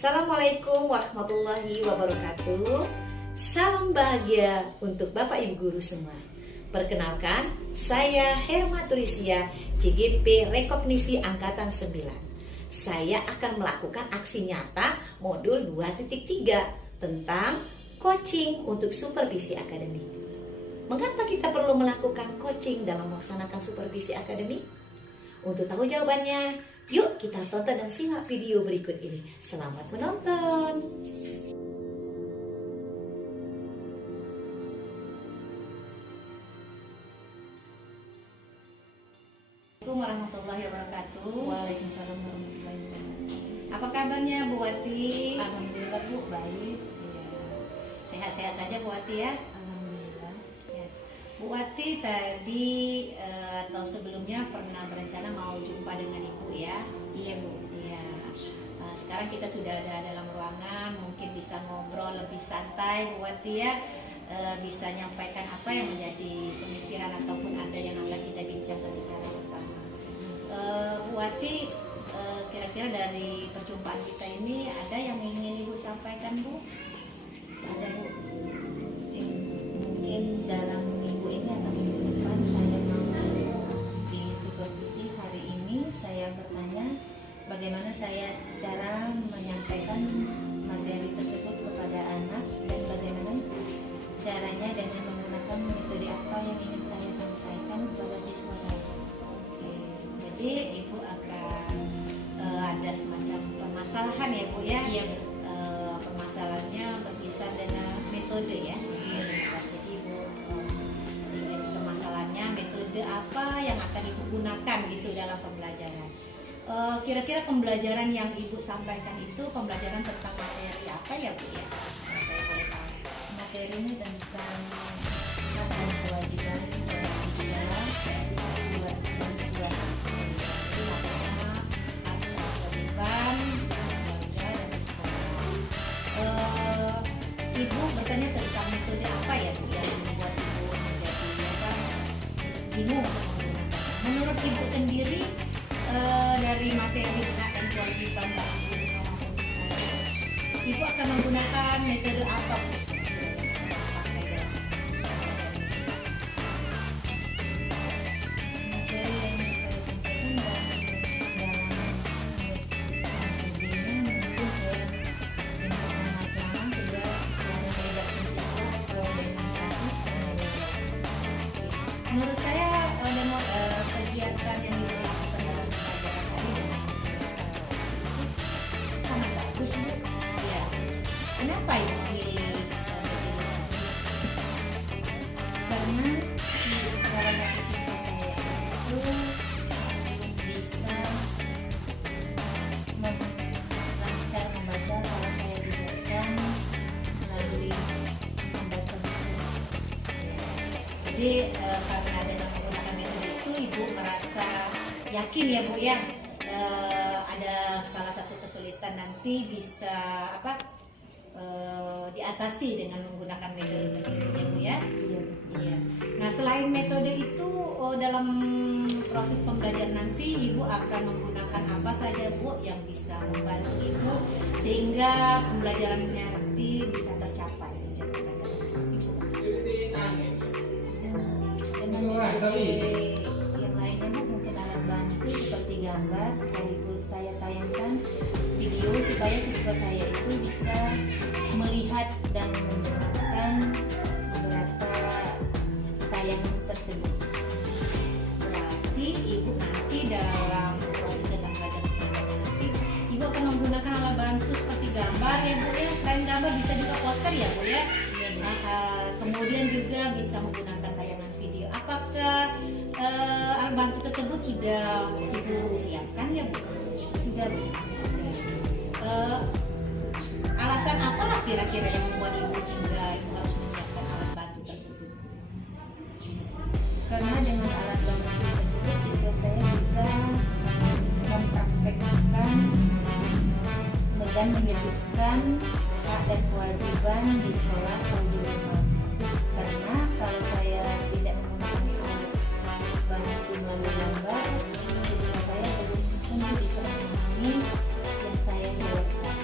Assalamualaikum warahmatullahi wabarakatuh. Salam bahagia untuk Bapak Ibu Guru semua. Perkenalkan, saya Herma Turisia, CGP Rekognisi Angkatan 9. Saya akan melakukan aksi nyata modul 2.3 tentang coaching untuk supervisi akademik. Mengapa kita perlu melakukan coaching dalam melaksanakan supervisi akademik? Untuk tahu jawabannya, yuk kita tonton dan simak video berikut ini. Selamat menonton. Assalamualaikum warahmatullahi wabarakatuh. Waalaikumsalam warahmatullahi wabarakatuh. Apa kabarnya Bu Wati? Alhamdulillah Bu, baik. Sehat-sehat saja Bu Wati ya? Alhamdulillah. Ya. Bu Wati tadi atau sebelumnya pernah berencana mau jumpa dengan Ibu ya? Iya Bu. Iya. Sekarang kita sudah ada dalam ruangan, mungkin bisa ngobrol lebih santai Bu Wati ya. Bisa nyampaikan apa yang menjadi pemikiran ataupun ada yang akan kita bincangkan secara bersama. Bu Wati, kira-kira dari perjumpaan kita ini ada yang ingin Ibu sampaikan Bu? Ada Bu. Mungkin dalam minggu ini atau minggu depan saya mau di supervisi. Hari ini saya bertanya bagaimana saya cara menyampaikan materi tersebut kepada anak dan bagaimana caranya dengan menggunakan metode apa yang ingin saya sampaikan kepada siswa saya. Oke, jadi Ibu akan ada semacam permasalahan ya Bu ya? Iya Bu. Permasalahannya berkisar dengan metode ya. Jadi Ibu ingin permasalahannya metode apa yang akan Ibu gunakan gitu dalam pembelajaran. Kira-kira pembelajaran yang Ibu sampaikan itu pembelajaran tentang materi apa ya Bu ya? Kalau saya boleh tahu. Materinya tentang hak dan kewajiban manusia buat bantuan Kewajiban keluarga dan sekolah. Ibu bertanya tentang metode apa ya Bu yang membuat Ibu menjadi bingung untuk menggunakan. Menurut Ibu sendiri dari materi hak dan kewajiban manusia Ibu akan menggunakan metode apa Bu? Menurut saya kegiatan yang dilakukan dalam pembelajaran tadi sangat bagus Bu. Ya. Kenapa Ibu memilih metode tersebut? Karena salah satu siswa saya itu bisa lancar membaca kalau saya tugaskan melalui membaca buku. Jadi karena dengan menggunakan metode itu Ibu merasa yakin ya Bu ya, ada salah satu kesulitan nanti bisa diatasi dengan menggunakan metode tersebut ya Bu ya. Iya. Nah selain metode itu dalam proses pembelajaran nanti Ibu akan menggunakan apa saja Bu yang bisa membantu Ibu sehingga pembelajarannya nanti bisa tercapai. Dengan metode yang lainnya Bu, mungkin alat bantu seperti gambar, sekaligus saya tayangkan video supaya siswa saya itu bisa melihat dan mendengarkan beberapa tayangan tersebut. Berarti Ibu nanti dalam proses kegiatan pembelajaran nanti Ibu akan menggunakan alat bantu seperti gambar ya Bu ya. Selain gambar bisa juga poster ya Bu ya. Nah, kemudian juga bisa menggunakan tayangan video. Apakah alat bantu tersebut sudah Ibu siapkan ya Bu? Sudah Bu. Alasan apalah kira-kira yang membuat Ibu hingga Ibu harus menyiapkan alat bantu tersebut? Karena dengan alat bantu tersebut siswa saya bisa mempraktekkan dan menyebutkan hak dan kewajiban di sekolah atau di rumah. Karena kalau saya tidak menggunakan alat bantu melalui gambar, siswa saya belum tentu bisa memahami yang saya jelaskan.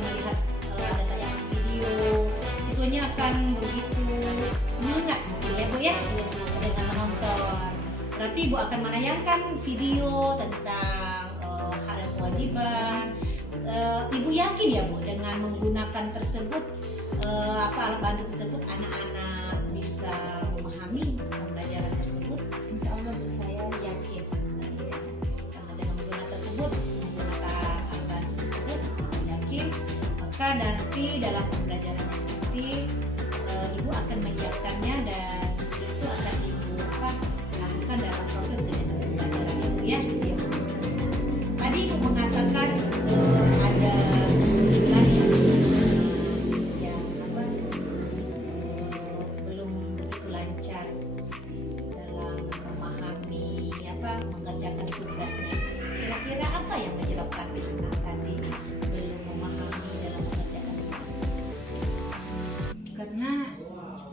melihat ada tayangan video, siswanya akan begitu semangat mungkin ya Bu ya dengan menonton. Berarti Ibu akan menayangkan video tentang hak dan kewajiban. Ibu yakin ya Bu dengan menggunakan tersebut alat bantu tersebut anak-anak bisa memahami pembelajaran tersebut? Insya Allah Bu, saya yakin. Karena dengan menggunakan alat bantu tersebut, Ibu yakin maka nanti dalam pembelajaran nanti Ibu akan menyiapkannya dan itu akan Ibu lakukan dalam proses kegiatan pembelajaran Ibu ya. Tadi Ibu mengatakan ada kesulitan yang belum begitu lancar dalam memahami mengerjakan tugasnya. Kira-kira apa yang menyebabkan anak tadi belum memahami dalam mengerjakan tugasnya? Karena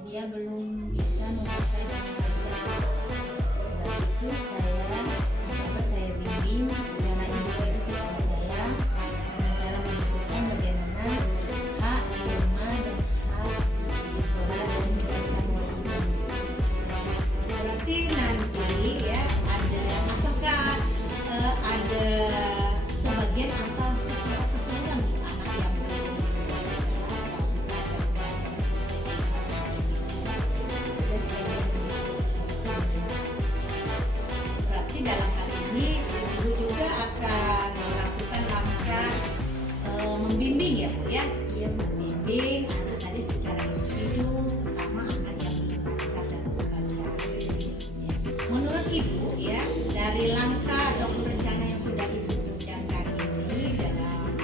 dia belum bisa membaca dan membaca. Dan itu saya bimbing secara individu siswa saya dengan cara menunjukkan bagaimana hak di rumah dan hak di sekolah dan beserta kewajiban. Berarti nanti ya apakah ada sebagian atau secara keseluruhan anak yang belum bisa membaca Ada sebagian berarti dalam hal ini Ibu juga akan melakukan langkah membimbing ya Bu ya? dia Membimbing anak tadi secara individu, terutama anak yang belum lancar dalam membaca. Menurut Ibu ya, dari langkah ataupun rencana yang sudah Ibu kerjakan ini dalam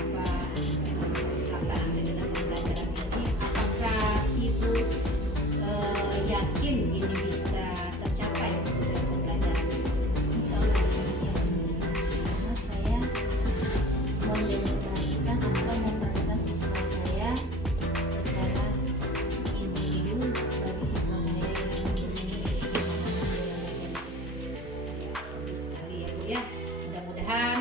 pelaksanaan kegiatan pembelajaran ini, apakah Ibu yakin ini bisa tercapai tujuan pembelajaran? Insya Allah saya karena saya mendemonstrasikan atau memperkenalkan siswa saya secara individu bagi siswa saya yang Bagus sekali ya Bu ya. Mudah-mudahan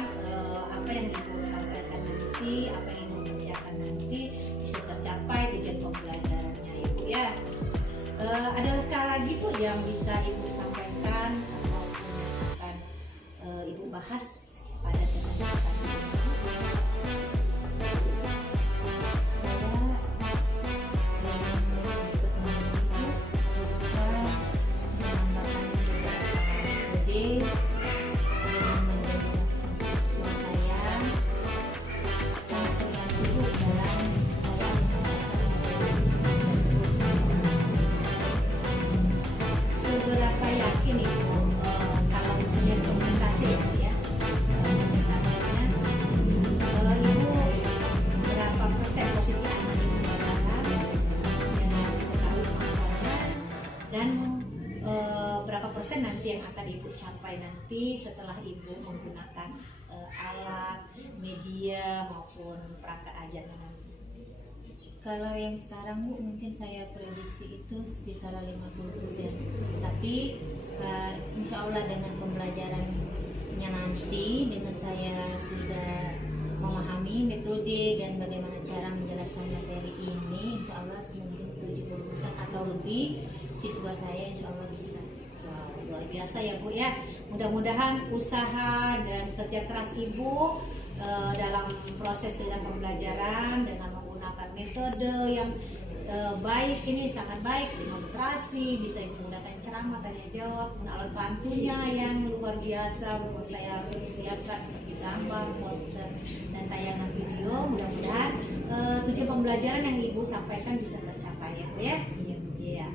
apa yang Ibu sampaikan nanti, apa yang Ibu kerjakan nanti bisa tercapai tujuan pembelajarannya ya Bu ya. Adakah lagi Bu yang bisa Ibu sampaikan ataupun yang akan Ibu bahas pada kesempatan ini? saya dengan pertemuan itu bisa menambahkan beberapa ide dengan mendemonstrasikan siswa saya sangat terbantu dalam saya menyampaikan tersebut. Seberapa yakin Ibu kalau misalnya presentasi ya Bu ya, presentasinya Ibu berapa persen posisi anak Ibu sekarang yang ketahui kemampuannya dan berapa persen nanti yang akan Ibu capai nanti setelah Ibu menggunakan alat, media maupun perangkat ajarnya nanti? Kalau yang sekarang Bu, mungkin saya prediksi itu sekitar 50%. Tapi insya Allah dengan pembelajarannya nanti, dengan saya sudah memahami metode dan bagaimana cara menjelaskan materi ini, insya Allah mungkin 70% atau lebih siswa saya insya Allah bisa. Wow, luar biasa ya Bu ya. Mudah-mudahan usaha dan kerja keras Ibu dalam proses kegiatan pembelajaran dengan menggunakan metode yang baik ini sangat baik, demonstrasi, bisa menggunakan ceramah, tanya jawab, alat bantunya yang luar biasa menurut saya harus disiapkan seperti gambar, poster, dan tayangan video. Mudah-mudahan tujuan pembelajaran yang Ibu sampaikan bisa tercapai ya Bu ya. Iya.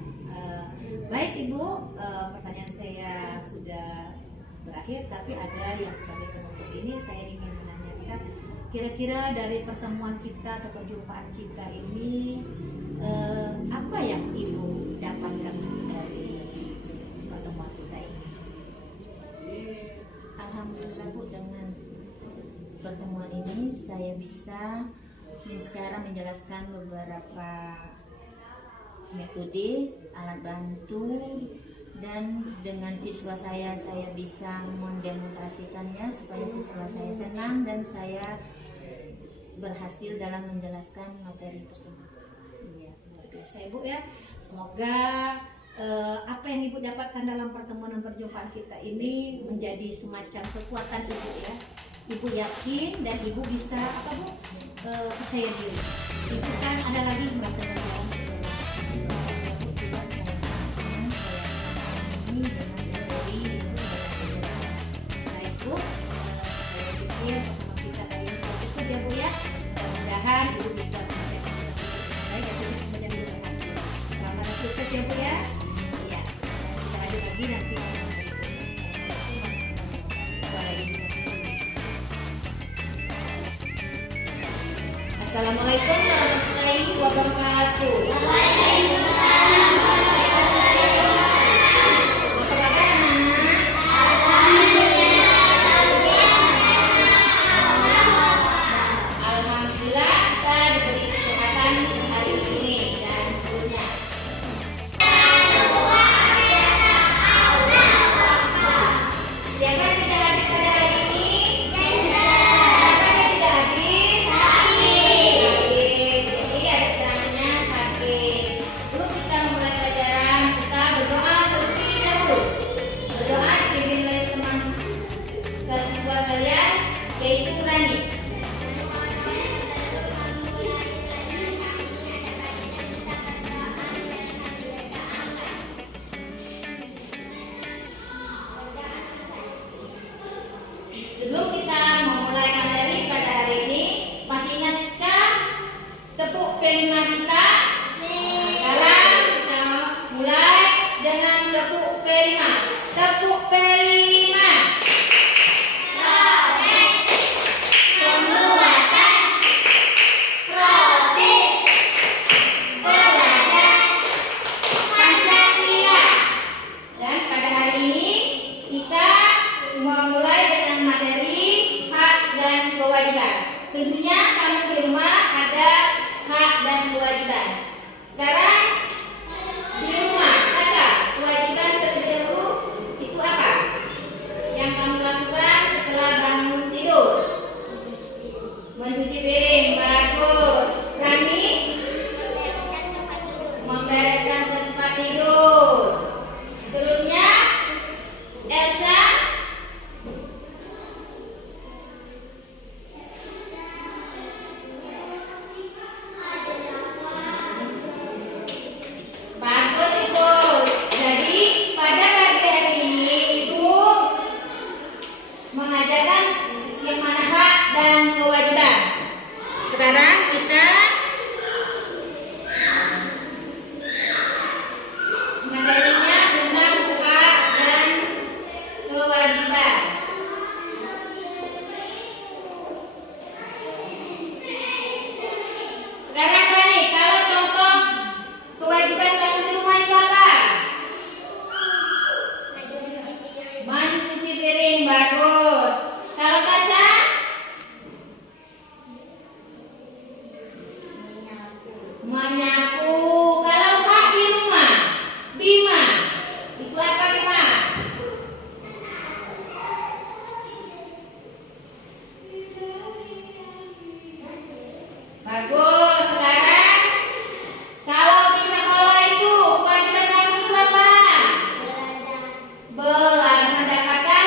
Baik Ibu, pertanyaan saya sudah berakhir, tapi ada yang sebagai penutup ini saya ingin menanyakan, kira-kira dari pertemuan kita atau perjumpaan kita ini apa yang Ibu dapatkan dari pertemuan kita ini? Alhamdulillah Bu, dengan pertemuan ini saya bisa sekarang menjelaskan beberapa metode, alat bantu, dan dengan siswa saya bisa mendemonstrasikannya supaya siswa saya senang dan saya berhasil dalam menjelaskan materi tersebut. Iya, luar biasa Ibu ya. Semoga apa yang Ibu dapatkan dalam pertemuan dan perjumpaan kita ini menjadi semacam kekuatan Ibu ya. Ibu yakin dan Ibu bisa percaya diri. Ibu sekarang ada lagi merasa berjalan setelah baik Bu. Saya pikir pertemuan kita kali ini sudah cukup ya Bu ya. Mudah-mudahan Ibu bisa menyampaikan tugas Ibu dengan baik dan Ibu menjadi berhasil. Selamat dan sukses ya Bu ya. Iya. Kita lanjut lagi nanti. Assalamualaikum warahmatullahi wabarakatuh. Apa kabar anak-anak? Alhamdulillah kita diberi kesehatan hari ini dan seterusnya. Siapa yang tidak hadir pada hari ini? Siapa yang tidak hadir? Sakit. Jadi ada keterangannya sakit. Sebelum kita memulai pelajaran, kita berdoa terlebih dahulu. Berdoa dipimpin oleh teman siswa saya, yaitu Rani. Sebelum kita memulai materi pada hari ini, masih ingatkah tepuk pelima kita? Sekarang kita mulai dengan tepuk pelima. Tepuk pelima. Pembuatan produk belajar Pancasila. Dan pada hari ini kita memulai dengan materi hak dan kewajiban. Tentunya kamu di rumah ada hak dan kewajiban. Sekarang di rumah, Tasya, kewajiban terlebih dahulu itu apa? Yang kamu lakukan setelah bangun tidur? Mencuci piring, bagus. Rani? Membereskan tempat tidur. Seterusnya, Elsa? Bagus Ibu. Jadi pada pagi hari ini Ibu mengajarkan yang mana hak dan kewajiban. Sekarang kita materinya tentang hak dan kewajiban. Sekarang apa nih? Kalau contoh kewajiban kamu di rumah itu apa? Mencuci piring, bagus. Kalau Tasya? Menyapu. Kalau hak di rumah, Bima, itu apa Bima? Bagus. Sekarang kalau di sekolah itu kewajiban kamu itu apa? Mendapatkan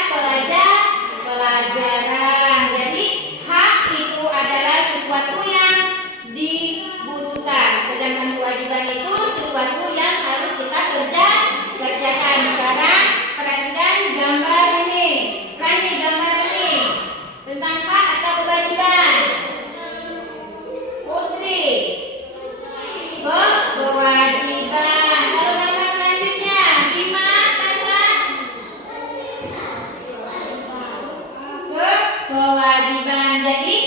pelajaran. Jadi hak itu adalah sesuatu yang dibutuhkan, sedangkan kewajiban itu sesuatu yang harus kita kerjakan. Sekarang perhatikan gambar ini. Rani, gambar ini tentang hak atau kewajiban? Putri, kewajiban. Kalau gambar selanjutnya, Bima, Tasya? Kewajiban. Jadi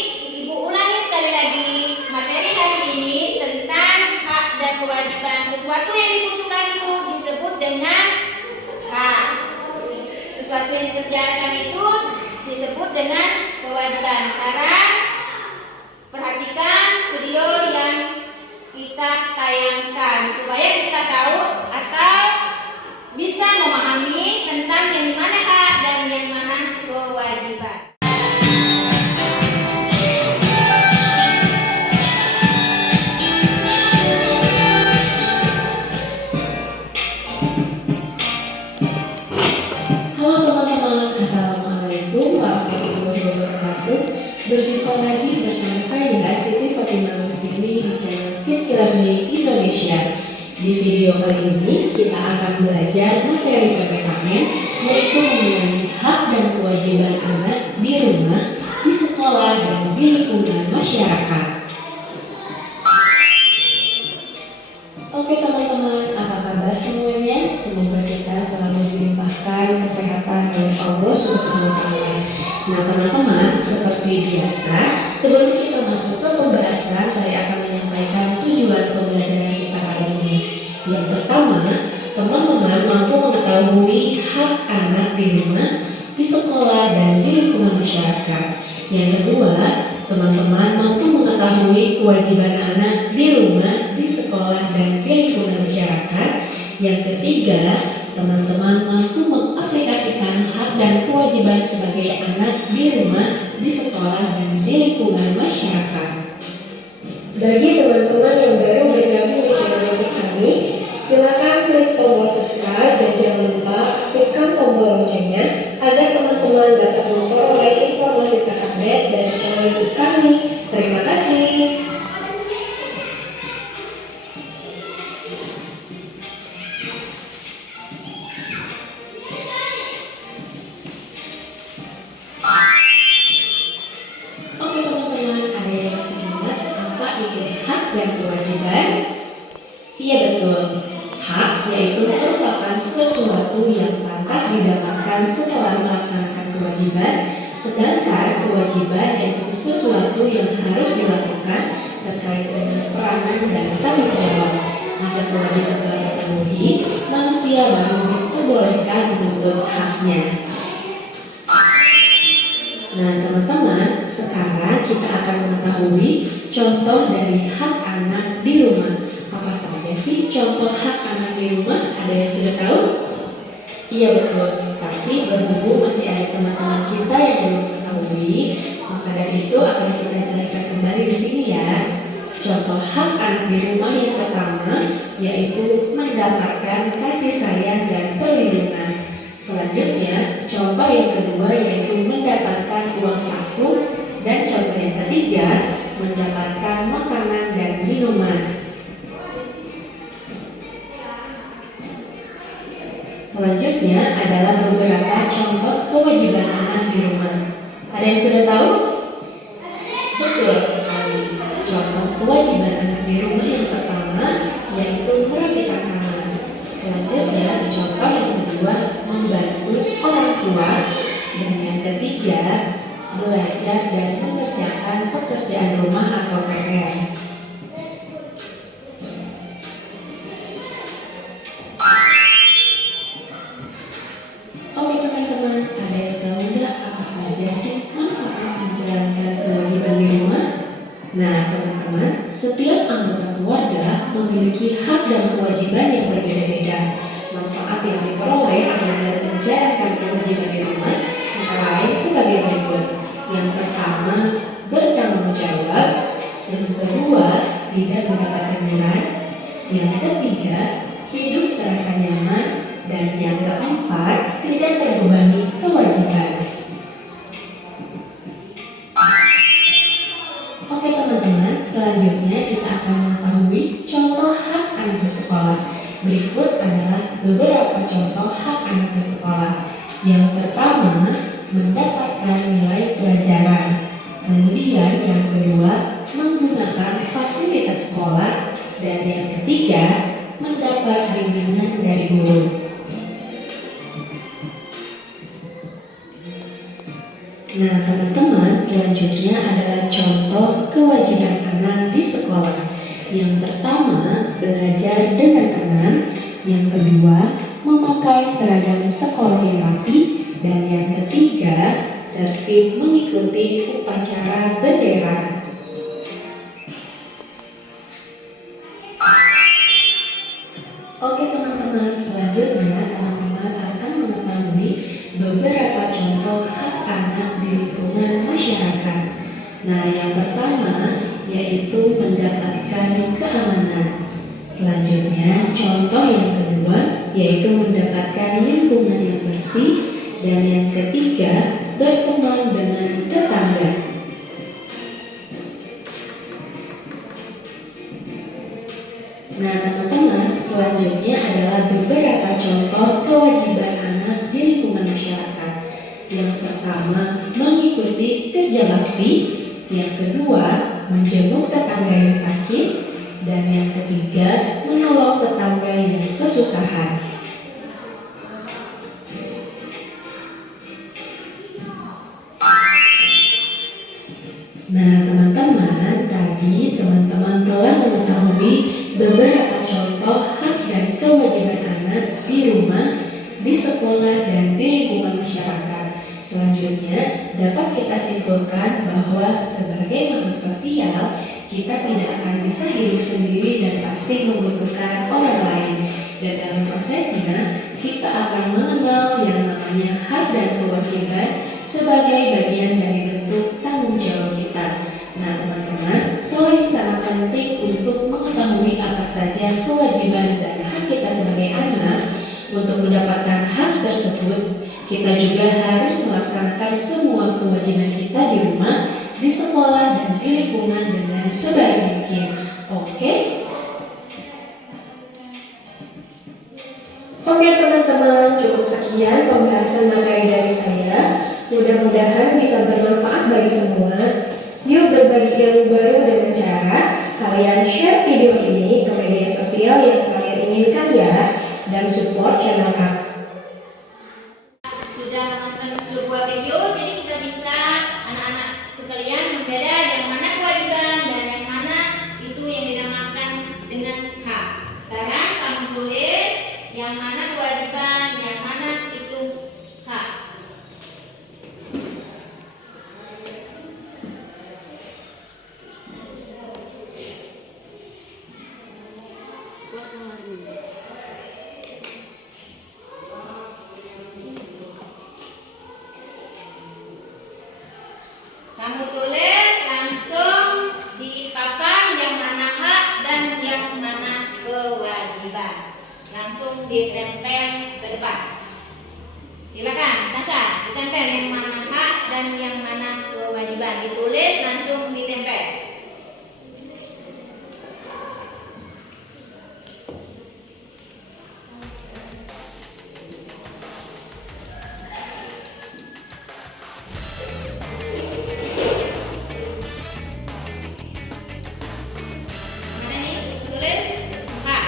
Ibu ulangi sekali lagi materi hari ini tentang hak dan kewajiban. Sesuatu yang dibutuhkan Ibu disebut dengan hak. Sesuatu yang dikerjakan itu disebut dengan kewajiban. Sekarang perhatikan video yang kita tayangkan supaya kita tahu atau bisa memahami tentang yang mana hak dan yang mana kewajiban. Kids Learning Indonesia. Di video kali ini kita akan belajar materi PPKN, yaitu mengenai hak dan kewajiban anak di rumah, di sekolah, dan di lingkungan masyarakat. Oke teman-teman, apa kabar semuanya? Semoga kita selalu dilimpahkan kesehatan oleh Allah Subhanahu wa Ta'ala. Nah teman-teman, seperti biasa, sebelum kita masuk ke pembahasan, saya akan menyampaikan tujuan pembelajaran kita kali ini. Yang pertama, teman-teman mampu mengetahui hak anak di rumah, di sekolah, dan di lingkungan masyarakat. Yang kedua, teman-teman mampu mengetahui kewajiban anak di rumah, di sekolah, dan di lingkungan masyarakat. Yang ketiga, teman-teman mampu mengaplikasikan hak dan kewajiban sebagai anak di rumah, di sekolah, dan di lingkungan masyarakat. Bagi teman-teman yang baru bergabung di channel YouTube kami, silakan klik tombol subscribe dan jangan lupa aktifkan tombol loncengnya agar teman-teman dapat memperoleh informasi terupdate dari channel YouTube kami. Terima kasih. Oke teman-teman, ada yang masih ingat apa itu hak dan kewajiban? Iya betul, hak yaitu merupakan sesuatu yang pantas didapatkan setelah melaksanakan kewajiban, sedangkan kewajiban yaitu sesuatu yang harus dilakukan terkait dengan peranan dan tanggung jawab. Jika kewajiban telah terpenuhi, manusia baru diperbolehkan menuntut haknya. Nah teman-teman, sekarang kita akan mengetahui contoh dari hak anak di rumah. Apa saja sih contoh hak anak di rumah? Ada yang sudah tahu? Iya betul, tapi berhubung masih ada teman-teman kita yang belum mengetahui, maka dari itu akan kita jelaskan kembali di sini ya. Contoh hak anak di rumah yang pertama yaitu mendapatkan kasih sayang dan perlindungan. Selanjutnya, contoh yang kedua yaitu mendapatkan uang saku, dan contoh yang ketiga mendapatkan makanan dan minuman. Selanjutnya adalah beberapa contoh kewajiban anak di rumah. Ada yang sudah tahu? Betul sekali. Contoh kewajiban anak di rumah yang pertama yaitu merapikan kamar. Selanjutnya, contoh yang kedua membantu orang tua, dan yang ketiga belajar dan mengerjakan pekerjaan rumah atau PR. Oke teman-teman, ada yang tahu nggak apa saja sih manfaat menjalankan kewajiban di rumah? Nah teman-teman, setiap anggota keluarga memiliki hak dan kewajiban yang berbeda-beda. Manfaat yang diperoleh apabila menjalankan kewajiban di rumah antara lain sebagai berikut. Yang pertama, bertanggung jawab. Yang kedua, tidak mendapatkan beban. Yang ketiga, hidup terasa nyaman. Dan yang keempat, tidak terbebani kewajiban. Oke teman-teman, selanjutnya kita akan mengetahui contoh hak anak bersekolah. Berikut adalah beberapa contoh hak anak bersekolah. Yang pertama, mendapatkan nilai pelajaran. Kemudian yang kedua, menggunakan fasilitas sekolah. Dan yang ketiga, mendapat bimbingan dari guru. Nah teman-teman, selanjutnya adalah contoh kewajiban anak di sekolah. Yang pertama, belajar dengan tenang. Yang kedua, memakai seragam sekolah yang rapi. Dan yang ketiga, tertib mengikuti upacara bendera. Oke teman-teman, selanjutnya teman-teman akan mengetahui beberapa contoh hak anak di lingkungan masyarakat. Nah, yang pertama yaitu mendapatkan keamanan. Selanjutnya, contoh yang kedua yaitu mendapatkan lingkungan yang bersih. Dan yang ketiga, berteman dengan tetangga. Nah, teman-teman, selanjutnya adalah beberapa contoh kewajiban anak di lingkungan masyarakat. Yang pertama, mengikuti kerja bakti. Yang kedua, menjenguk tetangga yang sakit. Dan yang ketiga, menolong tetangga yang kesusahan. Nah, teman-teman, tadi teman-teman telah mengetahui beberapa contoh hak dan kewajiban anak di rumah, di sekolah, dan di lingkungan masyarakat. Selanjutnya, dapat kita simpulkan bahwa sebagai makhluk sosial, kita tidak akan bisa hidup sendiri dan pasti membutuhkan orang lain. Dan dalam prosesnya, kita akan mengenal yang namanya hak dan kewajiban sebagai bagian dari bentuk tanggung jawab kita. Nah, teman-teman, selain sangat penting untuk mengetahui apa saja kewajiban dan hak kita sebagai anak, untuk mendapatkan hak tersebut, kita juga harus melaksanakan semua kewajiban kita di rumah, di sekolah, dan di lingkungan dengan sebaik mungkin. Oke? Oke teman-teman, cukup sekian pembahasan materi dari saya. Mudah-mudahan bisa bermanfaat bagi semua. Yuk berbagi ilmu baru dengan cara kalian share video ini ke media sosial yang kalian inginkan ya, dan support channel kami. Sudah menonton sebuah video, jadi kita bisa anak-anak sekalian membeda yang mana kewajiban dan yang mana itu yang dinamakan dengan hak. Sekarang kamu tulis yang mana kewajiban, yang mana itu hak. Kamu tulis langsung di papan yang mana hak dan yang mana kewajiban. Langsung ditempel ke depan. Silakan, Tasha, ditempel yang mana hak dan yang mana kewajiban. Ditulis langsung ditempel. Mana nih? Tulis hak.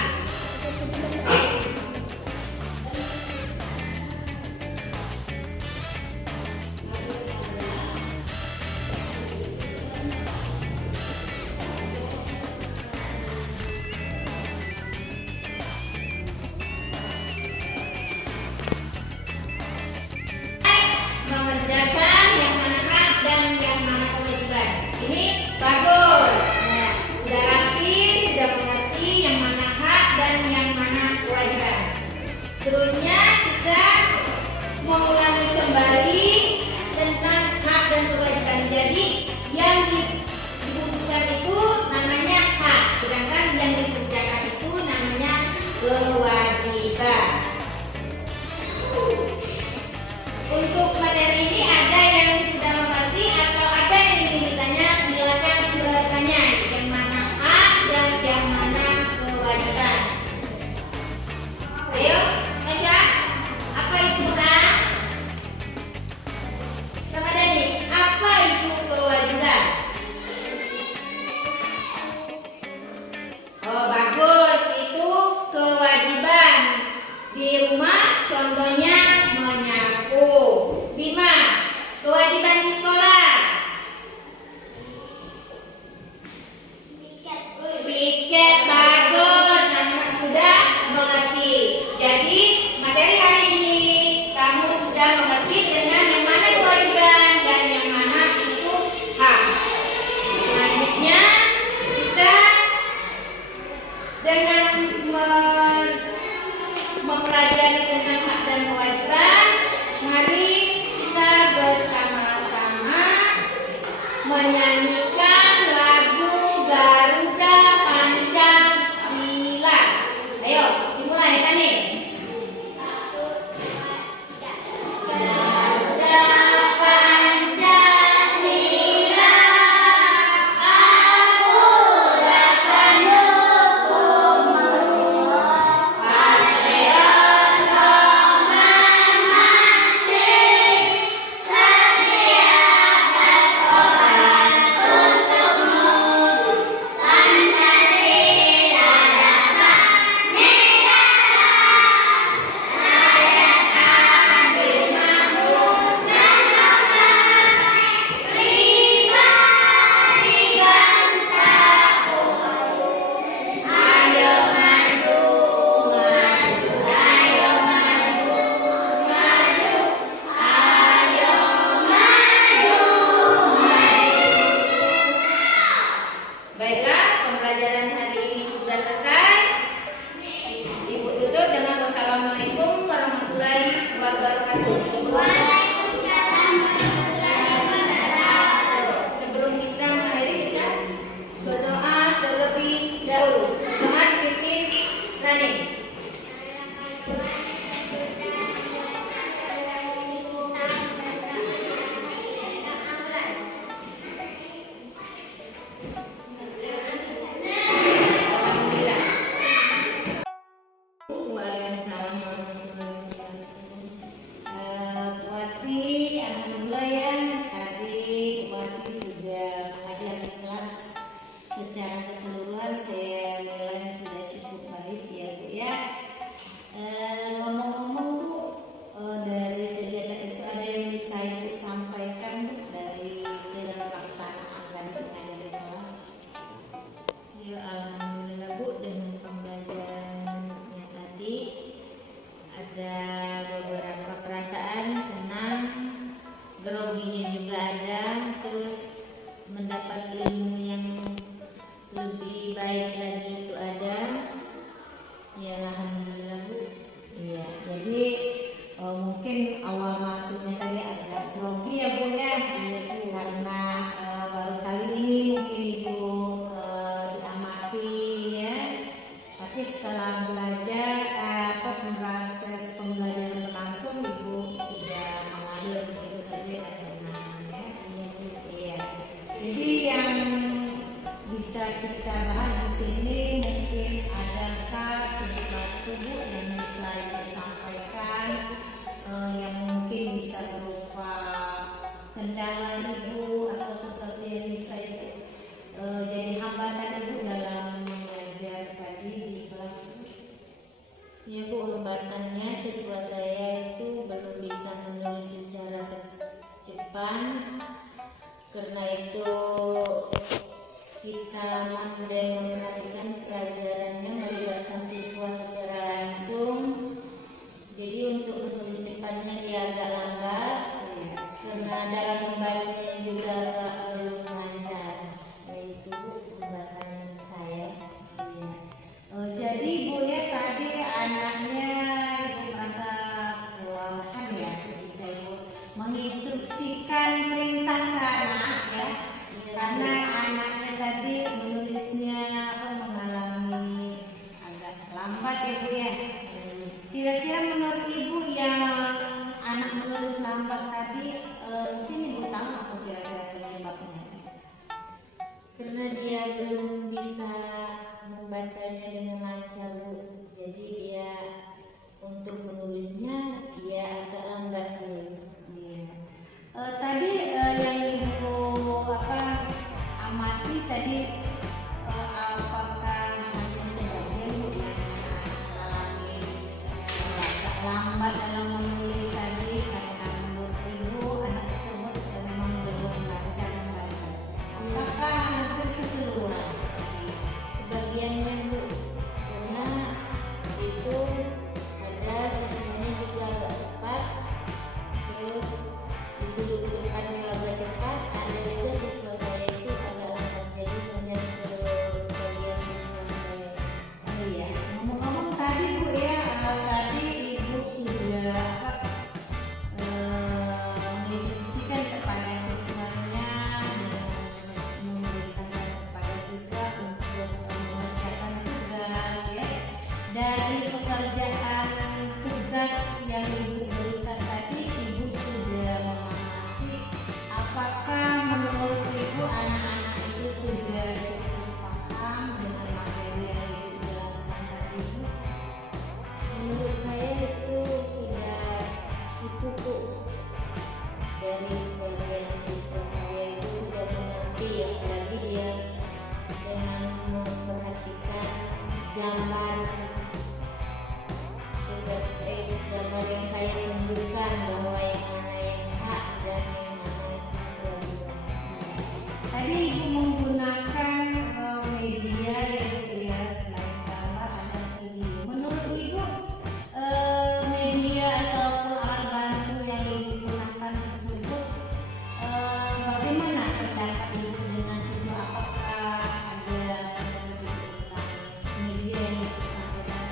Mengerjakan yang mana hak dan yang mana kewajiban. Ini bagus. Nah, sudah rapi, sudah mengerti yang mana hak dan yang mana kewajiban. Seterusnya kita mengulangi kembali tentang hak dan kewajiban. Jadi yang dibutuhkan itu namanya hak, sedangkan yang dikerjakan itu namanya kewajiban. Untuk materi ini ada yang sudah mengerti atau ada yang ingin bertanya, silakan bertanya yang mana hak dan yang mana kewajiban. Ayo, Tasha, apa itu hak? Ramadhani, apa itu kewajiban? Oh bagus, itu kewajiban di rumah. Contohnya menyapu. Bima, kewajiban di sekolah. Piket, bagus, anak sudah mengerti. Jadi materi hari ini kamu sudah mengerti dengan yang mana kewajiban dan yang mana itu hak. Selanjutnya kita dengan mempelajari tentang hak dan kewajiban, mari kita bersama-sama menyanyikan lagu Garuda Pancasila. Ayo, dimulai kan nih. Garuda Pancasila, aku akan dukung Ya alhamdulillah Bu. Iya, jadi mungkin awal masuknya tadi agak grogi ya Bu ya, karena baru kali ini mungkin Ibu diamati ya. Tapi setelah belajar proses pembelajaran langsung Ibu sudah mengalir begitu saja dengan ya. Iya. Jadi yang bisa kita bahas di sini mungkin adakah sesuatu Bu yang bisa Ibu sampaikan yang mungkin bisa berupa kendala Ibu atau sesuatu yang bisa jadi hambatan Ibu dalam mengajar tadi di kelas. Ya Bu, hambatannya siswa saya itu belum bisa menulis secara cepat. Karena itu kita mendemonstrasikan pelajarannya melibatkan siswa secara langsung. Jadi untuk menulis cepatnya dia agak lambat karena dalam membacanya juga belum lancar. Itu hambatan saya. Jadi Bu ya tadi anaknya Ibu merasa kewalahan ya ketika Ibu menginstruksikan perintah ke anak ya, karena anaknya tadi menulisnya mengalami agak lambat ya Bu ya. Kira-kira menurut Ibu yang anak menulis lambat tadi mungkin Ibu tahu apa kira-kira penyebabnya? Karena dia belum bisa membacanya dengan lancar Bu. Jadi dia untuk menulisnya dia agak lambat Bu. Tadi yang Ibu amati tadi apakah hanya sebagian Bu yang mengalami agak lambat dalam menulis tadi, karena menurut Ibu anak tersebut memang belum lancar membaca? Apakah hampir keseluruhan seperti itu? Sebagiannya Bu, karena itu ada siswanya juga agak cepat, terus disuruh berpadu agak cepat, ada juga siswa saya itu agak lambat. Jadi hanya sebagian siswa saya. Iya, ngomong-ngomong tadi Bu ya, tadi Ibu sudah menginstruksikan kepada siswanya dengan memerintahkan kepada siswa untuk mengerjakan tugas ya. Dari pekerjaan tugas yang Ibu berikan tadi, Ibu sudah mengamati apakah menurut Ibu anak-anak itu sudah cukup paham dengan materi yang Ibu jelaskan tadi Bu? Menurut saya itu sudah cukup Bu. Dari sebagian siswa saya itu sudah mengerti, apalagi dia dengan memperhatikan gambar gambar yang saya tunjukkan bahwa yang mana yang hak dan yang mana yang kewajiban. Tadi Ibu menggunakan media ya, selain gambar ada video. Menurut Ibu media ataupun alat bantu yang Ibu gunakan tersebut bagaimana pendapat Ibu dengan siswa? Apakah ada media yang Ibu sampaikan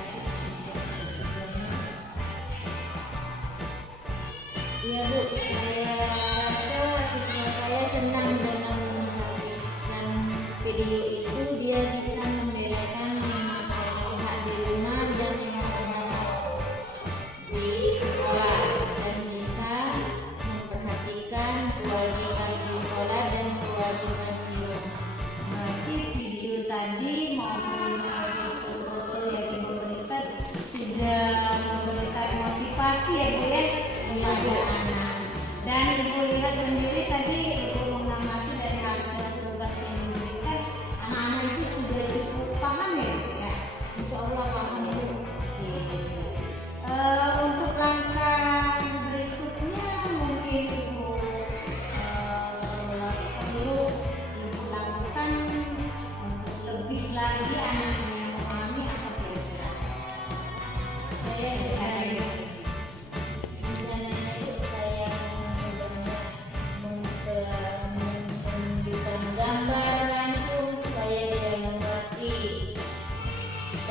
untuk siswanya? Iya Bu, saya rasa siswa saya senang dengan video itu. Dia bisa membedakan yang mana yang hak di rumah dan yang mana di sekolah, dan bisa memperhatikan kewajiban di sekolah dan kewajiban di rumah. Berarti video tadi maupun foto-foto yang Ibu berikan sudah memberikan motivasi ya Bu ya kepada anak. Dan Ibu lihat sendiri tadi Ibu mengamati dari hasil tugas yang diberikan,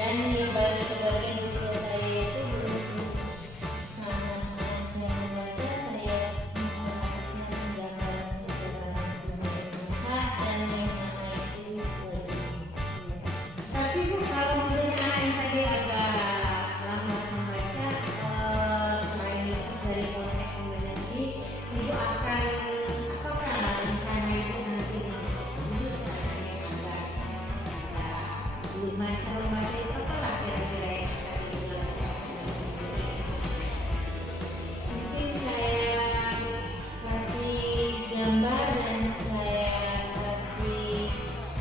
Dan sebagian usia saya itu belum sangat lancar membaca, saya melakukan gambaran secara langsung dari muka dan yang mana itu wajib. Tapi Bu, kalau misalnya anak yang tadi agak lambat membaca, selain lepas dari konteks yang tadi, Ibu akan apakah rencana Ibu nanti khusus anak yang agak belum baca itu apalah kira-kira yang akan Ibu lakukan? Mungkin saya kasih gambar dan saya kasih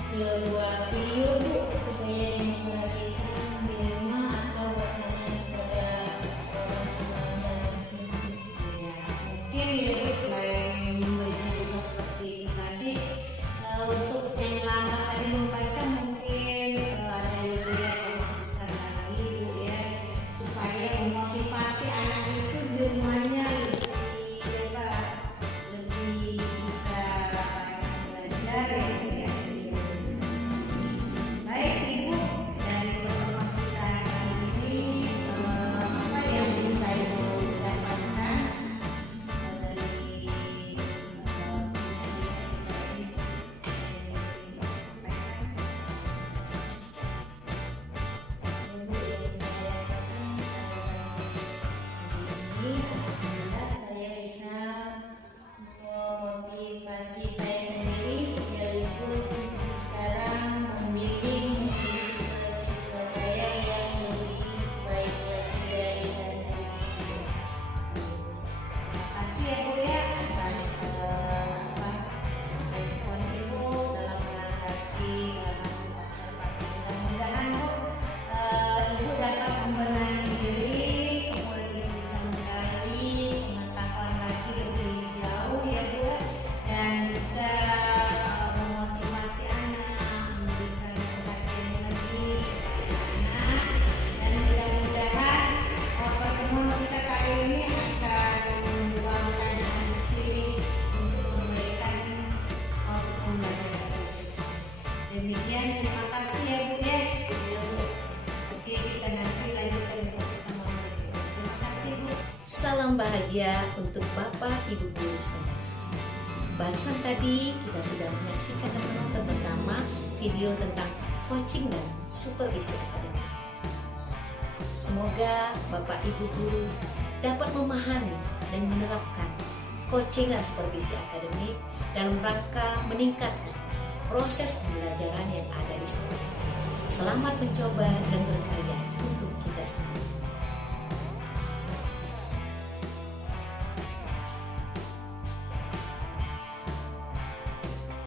sebuah video Bu supaya dia memperhatikan di rumah atau bertanya kepada orang tuanya langsung. Ya, mungkin ya Bu, selain memberikan tugas seperti itu tadi, untuk yang lama tadi membaca mungkin ada juga yang masukkan lagi Bu ya, supaya memotivasi anak itu di rumahnya lebih bisa belajar ya Bu ya. Baik Ibu, dari pertemuan kita kali ini, apa yang bisa Ibu dapatkan dari penyajian dari Ibu sampaikan? Ibu yang saya katakan hari ini alhamdulillah saya bisa memotivasi saya sendiri sekaligus cara membimbing siswa saya yang lebih baik lagi dari hari sebelumnya. Terima kasih ya Bu ya atas respon Ibu dalam menanggapi hasil observasi. Mudah-mudahan Bu, Ibu dapat membenahi diri, kemudian Ibu bisa menggali pengetahuan lagi lebih jauh ya Bu ya, dan bisa memotivasi anak, memberikan perhatian lagi kepada anak, dan mudah-mudahan pertemuan kita kali ini akan meluangkan hasil untuk memberikan proses pembelajaran. Demikian, terima kasih ya Bu ya. Oke, kita nanti lanjutkan untuk pertemuan berikutnya. Terima kasih Bu. Salam bahagia untuk Bapak Ibu guru semua. Barusan tadi kita sudah menyaksikan dan menonton bersama video tentang coaching dan supervisi akademik. Semoga Bapak Ibu guru dapat memahami dan menerapkan coaching dan supervisi akademik dalam rangka meningkatkan proses pembelajaran yang ada di sekolah. Selamat mencoba dan berkarya untuk kita semua.